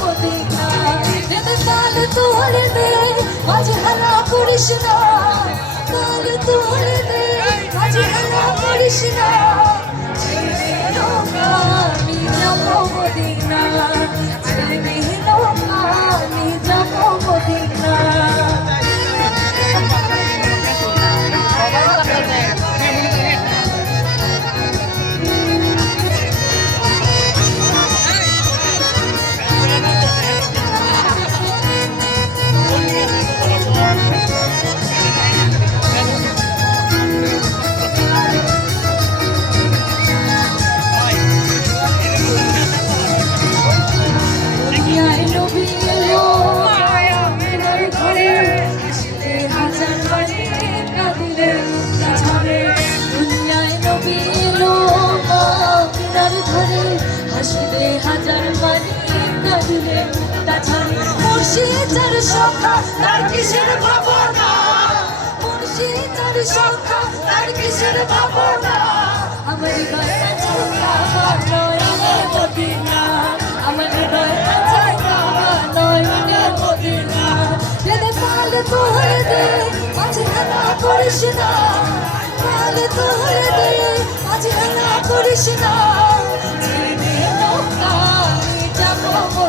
Medina. বেদে তাল দে মাঝে হারা না ছেড়ে নৌকা আমি যাব মদিনা। হাজার বারে কাঁদিলে মুক্তা মুর্শিদার সখা তার কিসের ভাবনা? মুর্শিদার সখা তার কিসের ভাবনা? আমার হৃদয় আছে কাবা মদিনা। আমার হৃদয় আছে কাবা মদিনা। যেতে পারলে তো হয়ে দে, মাঝে হানা করিস না। পারলে তো হয়ে দে, মাঝে হানা করিস না। ছেড়ে দে নৌকা আমি যাব মদিনা